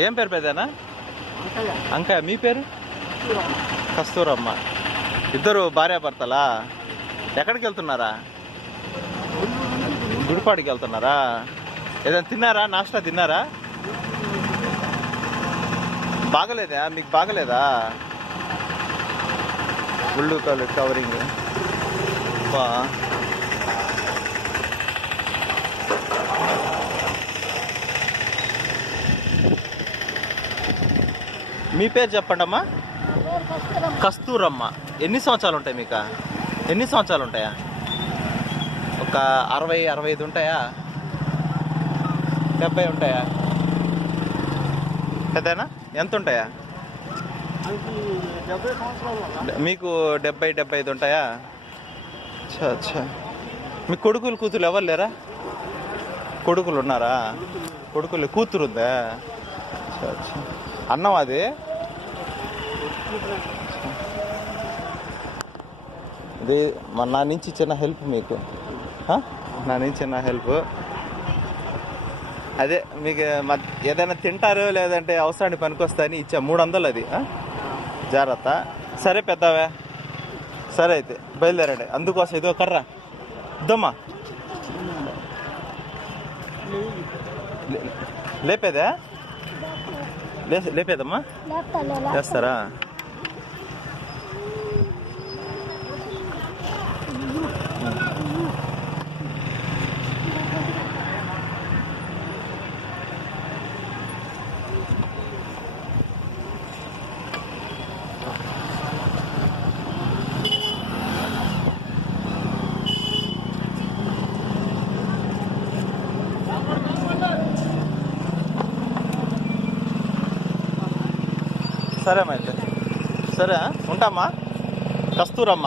ఏం పేరు పెద్దనా? అంకయ్య. మీ పేరు? కస్తూరమ్మ. ఇద్దరు భార్యాభర్తలా? ఎక్కడికి వెళ్తున్నారా? గుడిపాడికి వెళ్తున్నారా? ఏదైనా తిన్నారా? నాష్టా తిన్నారా? బాగలేదా? మీకు బాగలేదా? ఒళ్ళు కవరింగ్. మీ పేరు చెప్పండి అమ్మా. కస్తూరమ్మ. ఎన్ని సంవత్సరాలు ఉంటాయి మీకు? ఎన్ని సంవత్సరాలు ఉంటాయా? ఒక 60-65 ఉంటాయా? 70 ఉంటాయా? పెద్దనా ఎంత ఉంటాయా? మీకు 70-75 ఉంటాయా? అచ్చా అచ్చా. మీ కొడుకులు కూతురు ఎవరు లేరా? కొడుకులు ఉన్నారా? కొడుకులు కూతురు ఉందా? అచ్చా అచ్చా. అన్నం అది ఇది నా నుంచి చిన్న హెల్ప్ మీకు. నా నుంచి చిన్న హెల్ప్ అదే. మీకు ఏదైనా తింటారు లేదంటే అవసరానికి పనికొస్తా అని ఇచ్చా. 300 అది. జాగ్రత్త. సరే పెద్దవే. సరే అయితే బయలుదేరండి. అందుకోసం ఇదో కర్ర ఇద్దమ్మా. లేపేదా? లేపేదమ్మా? చేస్తారా? సరే అమ్మా. అయితే సరే ఉంటామ్మా. కస్తూరమ్మ.